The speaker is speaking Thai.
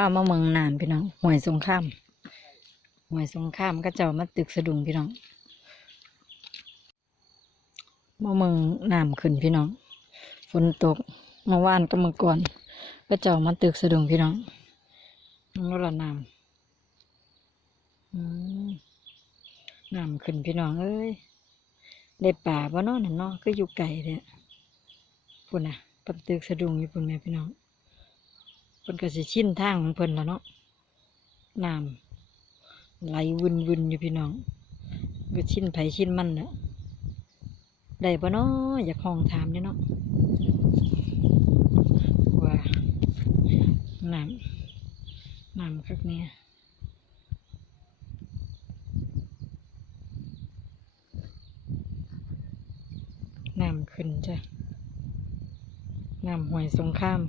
ามาเมืองนานพี่น้องหวยสงครามหวยสงครามก็เจ้ามาตึกสะดุงพี่น้องมาเมืองน้ำขึ้นพี่น้อง ฝนตกเมื่อวานก็เมื่อก่อนก็เจ้ามาตึกสะดุงพี่น้องนั่นละน้ำอืมน้ำขึ้นพี่น้องเอ้ยได้ป่าบ่เนาะนั่นเนาะก็อยู่ไกลเลยพุ่นน่ะปันตึกสะดุงอยู่พุ่นแม่พี่น้อง พิ่นก็สิชินทางของเพิ่นแล้วเนาะน้ำไหลวุ่นวุ่นอยู่พี่น้องก็ชินไผชินมันแหละได้บ่เนาะอยากห้องถามเนี่ยเนาะว่าน้ำน้ำคักเนี่ยน้ำขึ้นจ้ะน้ำห้วยสงคราม